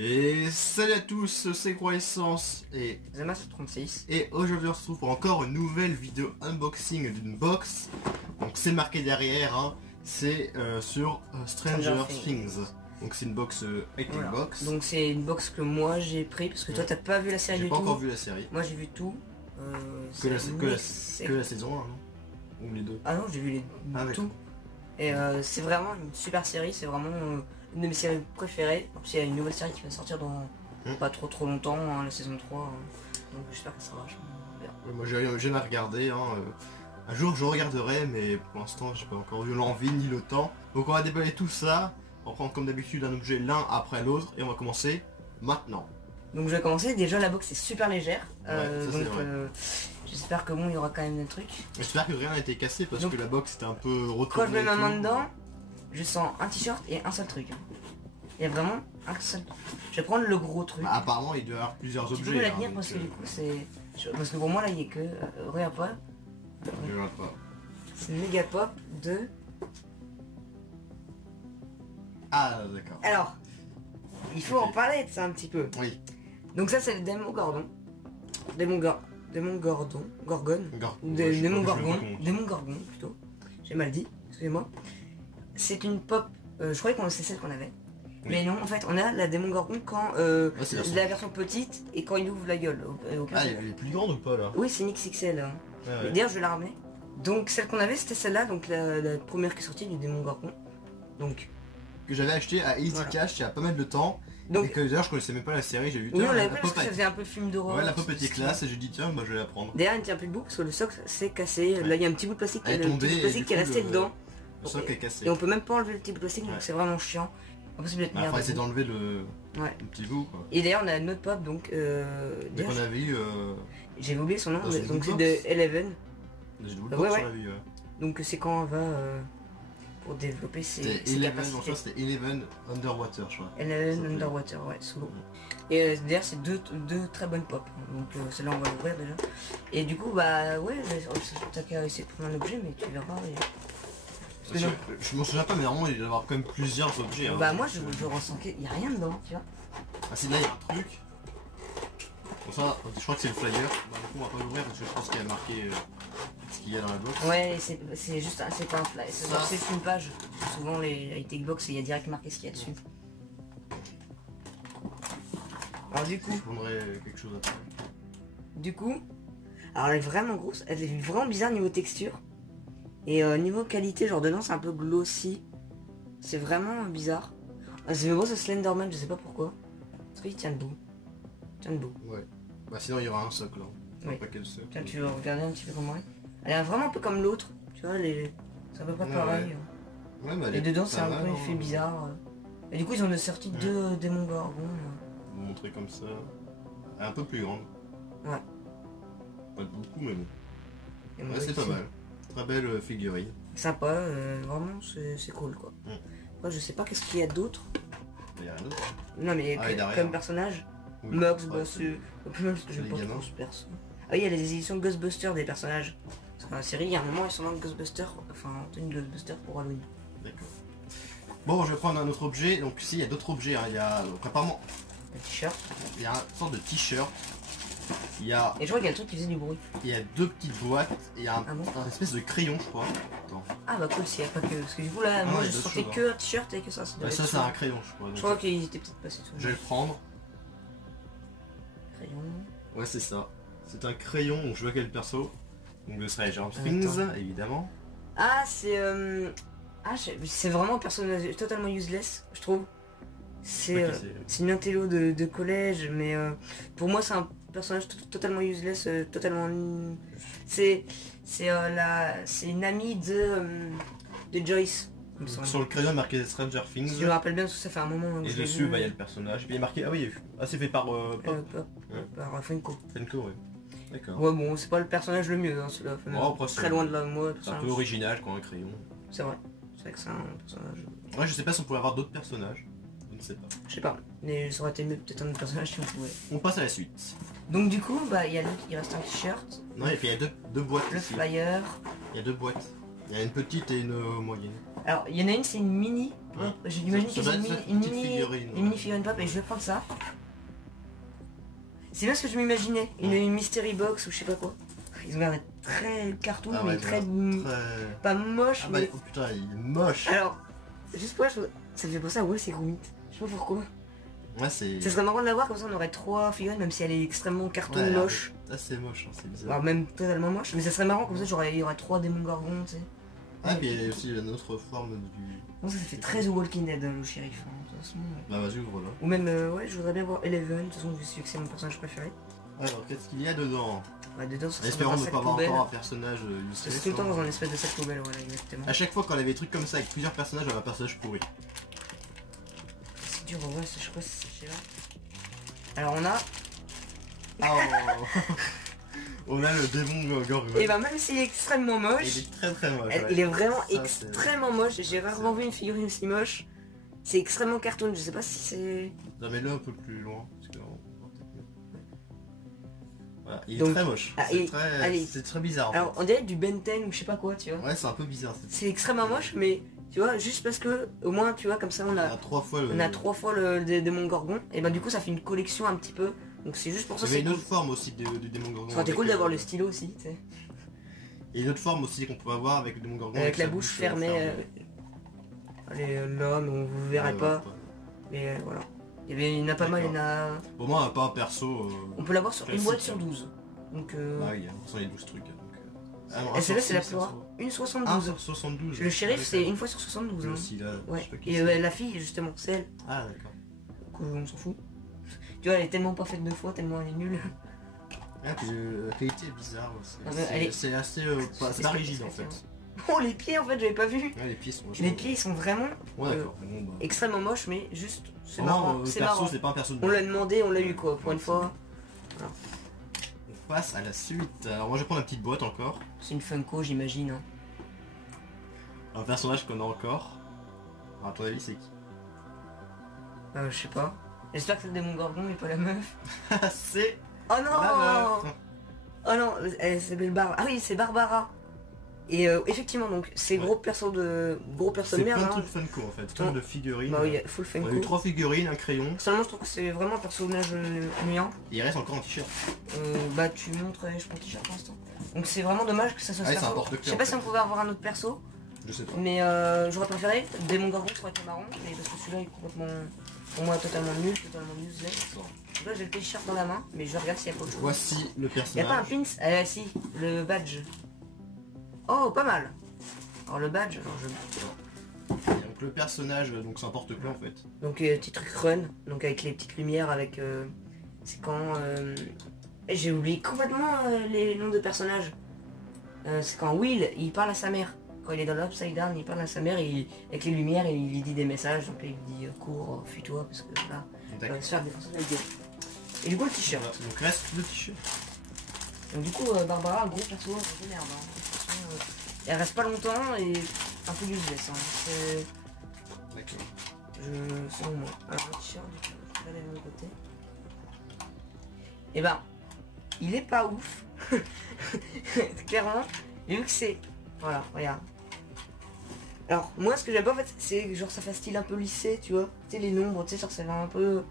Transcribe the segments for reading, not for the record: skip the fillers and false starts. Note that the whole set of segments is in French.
Et salut à tous, c'est Croissance et Zamas36. Et aujourd'hui on se retrouve pour encore une nouvelle vidéo unboxing d'une box. Donc c'est marqué derrière, hein, c'est sur Stranger Things. Donc c'est une box Voilà. box. Donc c'est une box que moi j'ai pris parce que toi t'as pas vu la série du tout. J'ai pas encore vu la série. Moi j'ai vu tout. Que la saison 1, non? Ou les deux? Ah non, j'ai vu les tout. Et c'est vraiment une super série, c'est vraiment une de mes séries préférées. En plus il y a une nouvelle série qui va sortir dans pas trop longtemps, hein, la saison 3. Donc j'espère que ça sera vachement bien. Moi j'ai jamais regardé, hein, un jour je regarderai, mais pour l'instant j'ai pas encore eu l'envie ni le temps. Donc on va déballer tout ça, on va prendre comme d'habitude un objet l'un après l'autre et on va commencer maintenant. Donc je vais commencer, déjà la box est super légère, donc j'espère que bon il y aura quand même des trucs. J'espère que rien n'a été cassé parce que la box était un peu retournée. Quand je mets ma main dedans, je sens un t-shirt et un seul truc. Il y a vraiment un seul truc. Je vais prendre le gros truc. Bah, apparemment il doit y avoir plusieurs objets. Tu peux me la tenir parce que du coup c'est... Parce que pour moi là il y a que... regarde pas. Je regarde pas. C'est méga pop de... Ah d'accord. Alors, il faut en parler de ça un petit peu. Oui. Donc ça c'est le démon Gordon. Démon Gordon. Gorgone. Démon Gorgon plutôt. J'ai mal dit, excusez-moi. C'est une pop, je croyais que c'est celle qu'on avait. Oui. Mais non, en fait on a la démon Gorgon quand la version petite et quand il ouvre la gueule. Ah elle est plus grande ou pas là? Oui c'est une XXL. Hein. Ah, ouais. D'ailleurs je vais la ramener. Donc celle qu'on avait c'était celle-là, donc la première qui est sortie du démon Gorgon. Donc... Que j'avais acheté à Easy Cash il y a pas mal de temps. Donc, et que d'ailleurs je connaissais même pas la série, j'ai vu oui, on l'avait pris parce que ça faisait un peu film d'horreur. Ouais, la pop était classe et j'ai dit tiens, bah je vais la prendre. D'ailleurs elle ne tient plus debout parce que le socle s'est cassé. Ouais. Là il y a un petit bout de plastique, qui est resté dedans. Le socle est cassé. Et on peut même pas enlever le petit bout de plastique, donc c'est vraiment chiant. Impossible de tenir. Après essayer d'enlever le petit bout quoi. Et d'ailleurs on a une autre pop donc... on avait eu... J'ai oublié son nom, donc c'est de Eleven. Ouais. Donc c'est quand on va... pour développer ses capacités. C'était Eleven Underwater, je crois. Eleven Underwater, ouais, sous l'eau. Et d'ailleurs, c'est deux très bonnes pop. Donc celle-là, on va l'ouvrir déjà. Et du coup, bah ouais, t'as qu'à essayer de prendre un objet, mais tu verras. Je m'en souviens pas, mais normalement, il doit y avoir quand même plusieurs objets. Bah, moi, je ressens qu'il n'y a rien dedans, tu vois. Ah, c'est là, il y a un truc. Bon, ça, je crois que c'est le flyer. Bah, du coup, on va pas l'ouvrir parce que je pense qu'il y a marqué. Ce qu'il y a dans la box. Ouais, c'est juste c'est pas un fly, c'est une page. Souvent les high-tech box, il y a direct marqué ce qu'il y a dessus. Alors du coup... Je prendrai quelque chose après. Du coup... Alors elle est vraiment grosse, elle est vraiment bizarre niveau texture. Et niveau qualité, genre dedans c'est un peu glossy. C'est vraiment bizarre. C'est beau ce Slenderman, je sais pas pourquoi. Parce qu'il tient debout. Ouais. Bah sinon il y aura un socle là. Oui. Pas quel socle. Tiens, tu veux regarder un petit peu comment elle est. Elle est vraiment un peu comme l'autre, tu vois, c'est à peu près pareil. Ouais, bah, et dedans c'est un peu effet bizarre. Et du coup ils ont sorti deux démons Gorgon. Vous montrer comme ça. Elle est un peu plus grande. Ouais. Pas beaucoup mais bon. Ouais, c'est pas mal. Très belle figurine. Sympa, vraiment c'est cool quoi. Moi je sais pas qu'est-ce qu'il y a d'autre. Il y a rien d'autre. Non mais comme personnage. Mux, Bossu. Je pense pas ce perso. Ah oui, il y a les éditions Ghostbusters des personnages. Parce que dans la série, il y a un moment, ils sont dans le Ghostbusters, enfin, tenue Ghostbusters pour Halloween. D'accord. Bon, je vais prendre un autre objet. Donc ici, il y a d'autres objets. Hein. Il y a apparemment un t-shirt. Il y a une sorte de t-shirt. Il y a... Et je crois qu'il y a le truc qui faisait du bruit. Il y a deux petites boîtes. Et il y a un espèce de crayon, je crois. Attends. Ah bah cool, s'il n'y a pas que... Parce que du coup, là, moi, je sortais que un t-shirt et que ça. Bah, ça, c'est un crayon, je crois. Je crois qu'il était peut-être passé tout. Je vais le prendre. Crayon. Ouais, c'est ça. C'est un crayon, donc je vois quel perso. Donc le Stranger Things, évidemment. Ah, c'est c'est vraiment un personnage totalement useless, je trouve. C'est une intello de collège, mais pour moi c'est un personnage totalement useless, totalement... C'est une amie de Joyce. Sur le crayon marqué Stranger Things. Je me rappelle bien parce que ça fait un moment. Et dessus, il y a le personnage. Et puis il est marqué, ah oui, c'est fait par par Funko. Funko, ouais. D'accord. Ouais, bon, c'est pas le personnage le mieux, hein, celui-là. Très loin de là, moi. C'est un peu original, quoi, un crayon. C'est vrai. C'est vrai que c'est un personnage. Ouais, je sais pas si on pourrait avoir d'autres personnages. Je ne sais pas. Je sais pas. Mais ça aurait été mieux, peut-être un autre personnage si on pouvait. On passe à la suite. Donc, du coup, bah, il reste un t-shirt. Non, et puis il y a deux boîtes. Le flyer. Il y a deux boîtes. Il y a une petite et une moyenne. Alors, il y en a une, c'est une mini pape. J'ai imaginé que Ça doit c'est être une petite figurine. mini figurine pape et je vais prendre ça. C'est bien ce que je m'imaginais, une mystery box ou je sais pas quoi. Ils ont l'air d'être très cartoon, Ah mais ouais, très... très... pas moche, Ah bah, mais... oh putain, il est moche. Alors, juste pour là, ça me fait penser à Wallace et Gromit. Je sais pas pourquoi. Ouais, c'est... Ça serait marrant de l'avoir, comme ça on aurait 3 figurines, même si elle est extrêmement cartoon Ouais, moche. Ah, c'est moche, hein, c'est bizarre. Alors même totalement moche, mais ça serait marrant, comme ça il y aurait 3 démons gorgons, tu sais. Ah, puis il y a aussi une autre forme du... Bon, ça fait très The Walking Dead, le shérif, hein, de toute façon. Bah vas-y, ouvre là. Ou même, ouais, je voudrais bien voir Eleven, de toute façon je sais que c'est mon personnage préféré. Alors, qu'est-ce qu'il y a dedans? Ouais, dedans, ça Espérons ne sac pas avoir poubelle. encore un personnage C'est useless. tout le temps hein. dans un espèce de sac poubelle, voilà, exactement. À chaque fois qu'on avait des trucs comme ça avec plusieurs personnages, on avait un personnage pourri. C'est dur, ouais, je crois que c'est chez là. Alors on a... Oh. On a le démon Gorgon. Et bah même s'il est extrêmement moche, Il est très très moche. il est vraiment Ça, extrêmement moche, j'ai rarement vu une figurine aussi moche. C'est extrêmement cartoon, je sais pas si c'est... Non mais là un peu plus loin. Parce que... Voilà, il est Donc, très moche. ah, allez. C'est très bizarre en Alors on dirait du Ben 10 ou je sais pas quoi, tu vois. fait. Ouais, c'est un peu bizarre. C'est extrêmement moche, mais tu vois, juste parce que au moins tu vois comme ça on On a... a 3 fois le... On a 3 fois le démon gorgon, et ben du coup ça fait une collection un petit peu. Donc c'est juste pour ça Il y avait c'est une cool. autre forme aussi du démon Gorgon. Ça aurait été avec, cool d'avoir le stylo aussi, tu sais. Et une autre forme aussi qu'on peut avoir avec le démon Gorgon. Avec la sa bouche fermée. Là, mais on vous verrez Ouais, pas. ouais. Mais voilà. Il y en a pas mal, il y en a... Au moins on n'a pas un perso... On peut l'avoir sur une classique, boîte sur hein. 12. Donc Ah oui, on les 12 trucs. Donc, ah non, et celle-là c'est la plus plus rare. Une 1 72. sur 72. Le shérif Ah, c'est une fois sur 72. Lui Hein. aussi là. Ouais. Je sais pas qui Et c'est. la fille justement, c'est elle. Ah d'accord. On s'en fout. Tu vois, elle est tellement pas faite 2 fois, tellement elle est nulle. Ah, puis, la qualité est bizarre aussi. Ah, elle est- C'est assez... c'est pas rigide en fait. Oh les pieds en fait, j'avais pas vu. Ouais, les pieds sont... Les pieds ils sont vraiment Ouais d'accord. Bon, bah... extrêmement moches, mais juste c'est Vraiment, marrant. C'est perso, marrant. c'est pas un perso de... On l'a demandé, on l'a eu quoi, pour une fois. On passe à la suite. Alors moi je vais prendre la petite boîte encore. C'est une Funko j'imagine. Hein. Un personnage qu'on a encore. Alors, à ton avis c'est qui? Je sais pas. J'espère que c'est le démon gorgon mais pas la meuf. C'est Oh non la meuf. Oh non, elle s'appelle Barbara. Ah oui, c'est Barbara. Et effectivement, donc, c'est Ouais. gros perso de C'est merde. plein de Hein. trucs Funko en fait, plein de figurines. Bah oui, il y a full On a eu Funko. 3 figurines, un crayon. Seulement, je trouve que c'est vraiment un personnage ennuyant. Et il reste encore un t-shirt. Bah, tu montres, je prends le t-shirt pour l'instant. Donc, c'est vraiment dommage que ça soit Ah oui, ce c'est un perso. porte-clés, Je sais en pas fait. si on pouvait avoir un autre perso, Je sais pas. mais j'aurais préféré. Démon Gorgon, ça aurait été marrant, mais parce que celui-là est complètement, pour moi, totalement nul, totalement useless. Donc là, j'ai le t-shirt dans la main, mais je regarde s'il y a pas autre chose. Voici le Y a pas un personnage. pins si, le badge. Oh, pas mal. Alors le badge, alors Donc le personnage, donc c'est un porte-clés en fait. donc petit truc run, donc avec les petites lumières, avec c'est quand j'ai oublié complètement les noms de personnages. C'est quand Will il parle à sa mère. Quand il est dans l'upside down, il parle à sa mère et avec les lumières et il lui dit des messages. Donc là, il lui dit cours, fuis-toi parce que là, il va D'accord. se faire défoncer la gueule. Et du coup le t-shirt. Voilà. Donc reste le t-shirt. Donc du coup Barbara, gros perso, de merde. Hein. De toute façon, elle reste pas longtemps et un peu useless. Hein. C'est... D'accord. Selon moi. Alors le t-shirt, du coup, je vais aller de l'autre côté. Et ben, il est pas ouf. Clairement. Vu que c'est... Voilà, regarde. Alors, moi, ce que j'aime pas, en fait, c'est que genre ça fait style un peu lissé, tu vois. Tu sais, les nombres, tu sais, genre ça va un peu...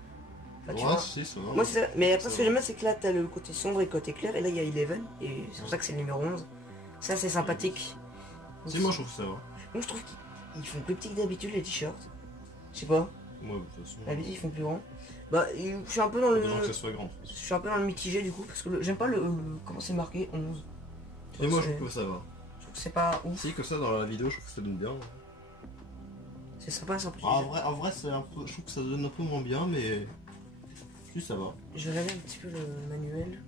Enfin, tu Ouais, vois. c'est ça. Moi, c'est ça. Mais après, Ça ce que va. j'aime bien, c'est que là, t'as le côté sombre et le côté clair. Et là, il y a Eleven. Et c'est pour ça que c'est le numéro 11. Ça, c'est sympathique. C'est moi je trouve ça va. Moi, je trouve qu'ils font plus petits que d'habitude, les t-shirts. Je sais pas. Moi de toute façon. D'habitude, ils font plus grand. Bah, je suis un peu dans le... Besoin que ça soit grand. Je suis un peu dans le mitigé, du coup. Parce que j'aime pas comment c'est marqué 11. Et moi je C'est- trouve que ça va. Je trouve que c'est pas ouf. Si, comme ça dans la vidéo, je trouve que ça donne bien. C'est sympa, c'est un peu... En vrai c'est un peu, je trouve que ça donne un peu moins bien, mais si ça va. Je vais regarder un petit peu le manuel.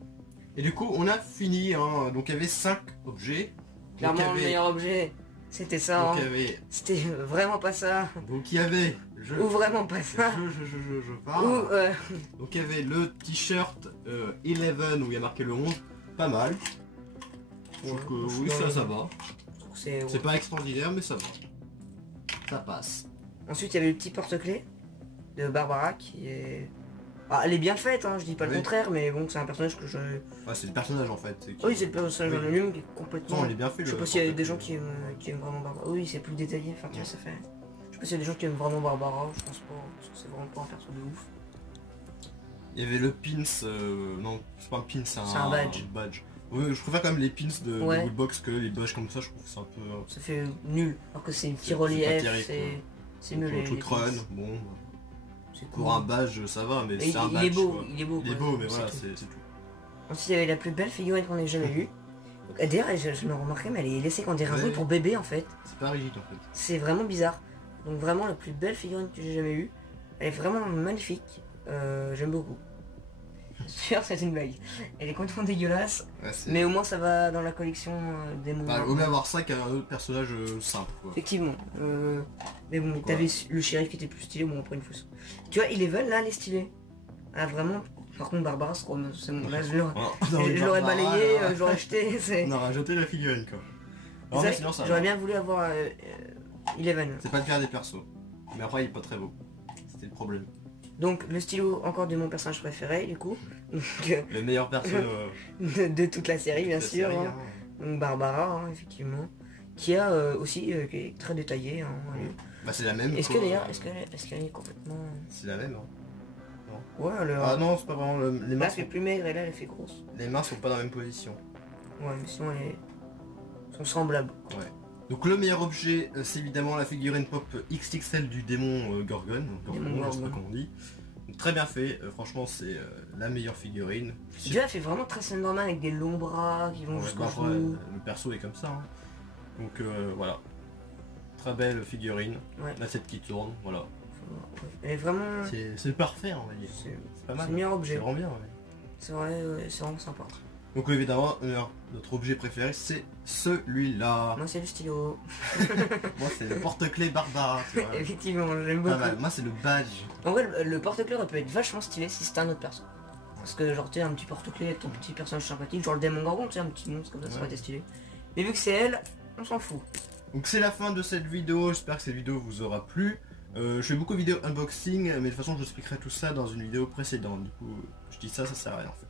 Et du coup, on a fini. Hein. Donc il y avait 5 objets. Clairement, donc, le il y avait, meilleur objet, c'était ça. donc, Hein. il y avait, C'était vraiment pas ça. donc il y avait. Ou vraiment pas ça. Je Ou... parle. Donc il y avait le t-shirt 11 où il y a marqué le 11. Pas mal. Donc Ouais, je suis oui, dans ça, le- ça va. je trouve que c'est... C'est pas extraordinaire, mais ça va. Ça passe. Ensuite, il y avait le petit porte-clés de Barbara qui est... Ah, elle est bien faite, hein, je dis pas le Oui. contraire, mais bon, c'est un personnage que je... Ouais, c'est le personnage en fait. Oui, c'est le personnage en Oui. lui-même qui est complètement... Non, il est bien fait. Je sais le pas s'il y a des porte-clés. gens qui aiment vraiment Barbara. Oui, c'est plus détaillé, enfin tu vois, Ouais. ça fait... Je sais pas s'il y a des gens qui aiment vraiment Barbara, je pense pas, parce que c'est vraiment pas un perso de ouf. Il y avait le pins, non, c'est pas un pin, c'est un badge. Oui, je préfère quand même les pins de Woodbox que les badges comme ça, je trouve que c'est un peu... Ça fait nul, alors que c'est un petit relief, c'est mieux les truc run, bon... Pour cool. un badge, ça va, mais c'est un badge. Il est beau, mais voilà, c'est tout. Ensuite, il y avait la plus belle figurine qu'on ait jamais vue. D'ailleurs, je me remarquais, mais elle est laissée qu'on dirait un truc pour bébé en fait. C'est pas rigide en fait. C'est vraiment bizarre. Donc vraiment la plus belle figurine que j'ai jamais eue. Elle est vraiment magnifique. J'aime beaucoup. Sûr, c'est une blague. Elle est complètement dégueulasse. Ouais, mais au moins ça va dans la collection des moments. Bah, au mieux avoir ça qu'un autre personnage simple quoi. Effectivement. Mais bon, t'avais le shérif qui était plus stylé, bon après une fausse. Tu vois, Eleven là, elle est stylée. Ah vraiment. Par contre Barbara, c'est bon, là je l'aurais balayé, je l'aurais jeté. On aurait jeté la figurine quoi. J'aurais bien voulu avoir Eleven. C'est pas le pire des persos. Mais après il est pas très beau. C'était le problème. Donc le stylo encore de mon personnage préféré du coup. Le meilleur perso de toute la série bien sûr. Hein. Donc Barbara effectivement. Qui a aussi qui est très détaillé. Hein, bah c'est la même. Est-ce que d'ailleurs, est-ce qu'elle est complètement... C'est la même. Hein. Non. Ouais, ah non, c'est pas vraiment les mains. Là elle fait plus maigre et là elle fait grosse. Les mains sont pas dans la même position. Ouais mais sinon elles sont semblables. Ouais. Donc le meilleur objet, c'est évidemment la figurine pop XXL du démon Gorgon. Je sais pas comment on dit. Donc, très bien fait, franchement c'est la meilleure figurine. Déjà elle fait vraiment très Slenderman avec des longs bras qui vont jusqu'au genou. Le perso est comme ça. Hein. Donc voilà. Très belle figurine. Ouais. La tête qui tourne, voilà. Elle est vraiment... C'est parfait on va dire. C'est pas mal. C'est le meilleur objet. C'est vraiment bien. Ouais. C'est vrai, c'est vraiment sympa. Donc évidemment, notre objet préféré c'est celui-là. Moi c'est le stylo. Moi c'est le porte-clés Barbara. Effectivement, j'aime beaucoup. Moi c'est le badge. En vrai le porte-clés aurait pu être vachement stylé si c'était un autre perso. Parce que genre tu sais un petit porte-clés avec ton petit personnage sympathique, genre le démon Gorgon, tu sais un petit monstre comme ça, ça aurait été stylé. Mais vu que c'est elle, on s'en fout. Donc c'est la fin de cette vidéo, j'espère que cette vidéo vous aura plu. Je fais beaucoup de vidéos unboxing, mais de toute façon je vous expliquerai tout ça dans une vidéo précédente. Du coup, je dis ça sert à rien en fait.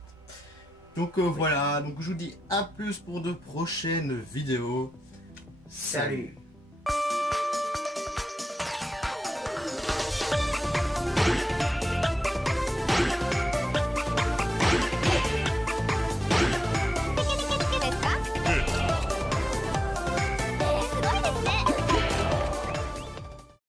Donc voilà, donc je vous dis à plus pour de prochaines vidéos. Salut.